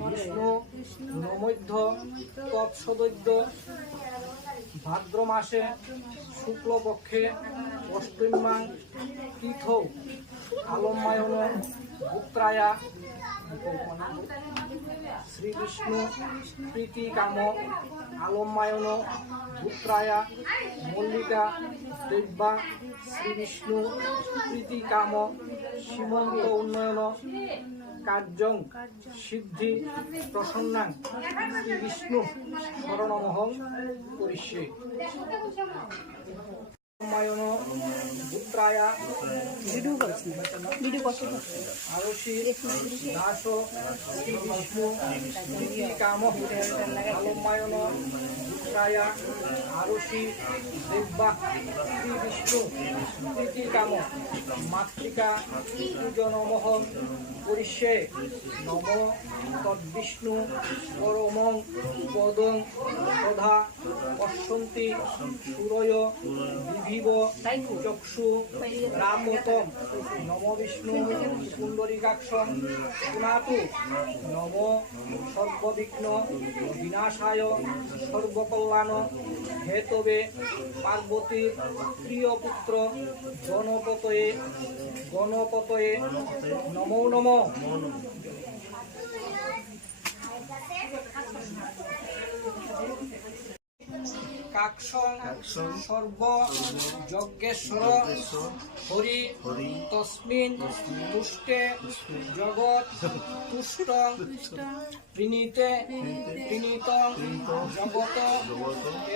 বিষ্ণু নমধ্য তৎসদৈদ্য ভাদ্র মাসে শুক্লপক্ষে অষ্টমীমাং তিথৌ আলম্বায়ন পুত্রায়া শ্রী বিষ্ণু প্রীতি কাম আলম্বায়ন পুত্রায়া মল্লিকা দৈব্যা শ্রী বিষ্ণু প্রীতি কাম সীমন্ত উন্নয়ন কার্যং সিদ্ধি প্রসন্নাং শ্রী বিষ্ণু শরণমহং করিষ্যে। আলম্বায়ন পুত্রায়া আরশি দাস শ্রী বিষ্ণু প্রীতি কাম আলম্বায়ন পুত্রায়া আরশি দেব্যা শ্রী বিষ্ণু প্রীতি কাম মাতৃকা পূজনমহং করিষ্যে। নম তদ্বিষ্ণু পরমং পদং সদা পশ্যন্তি সুরয় বিভিব চক্ষু রামতম। নম বিষ্ণু পুণ্ডরীকাক্ষং পুনাতু। নম সর্ববিঘ্ন বিনাশায় সর্বকল্যাণ হেতবে পার্বতীর প্রিয় পুত্র গণপতয়ে নমো নমঃ। কাক্ষং সর্ব যজ্ঞেশ্বর হরি তস্মিন তুষ্টে জগৎ তুষ্ট প্রীণীতে প্রীণীতং জগৎ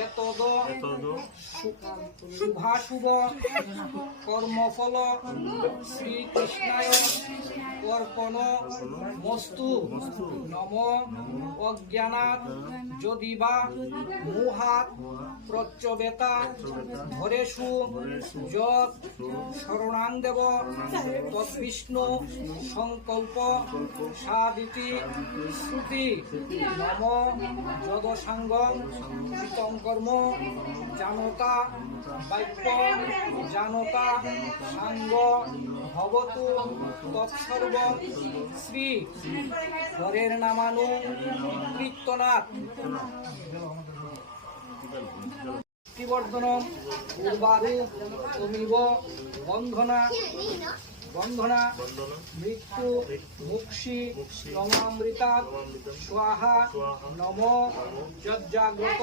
এতদ শুভাশুভ কর্মফল শ্রীকৃষ্ণায় অর্পণ মস্তু। নম অজ্ঞানাৎ যদিবা মোহাৎ প্রচ্যবেতা ধরেষু যৎ শরণাং দেব তদ্বিষ্ণু সংকল্প সাদিতি শ্রুতি। নম যদসাঙ্গং কৃতং কর্ম জানতা বাক্য জানতা সাঙ্গ ভবতু তৎসর্ব শ্রী হরের নামানু কীর্তনাৎ। বর্ধনম উর্বারু তমিব বন্ধনা বন্ধনা মৃত্যু মুক্ষি নমামৃতাৎ স্বাহা। নম যজ্জাগ্রত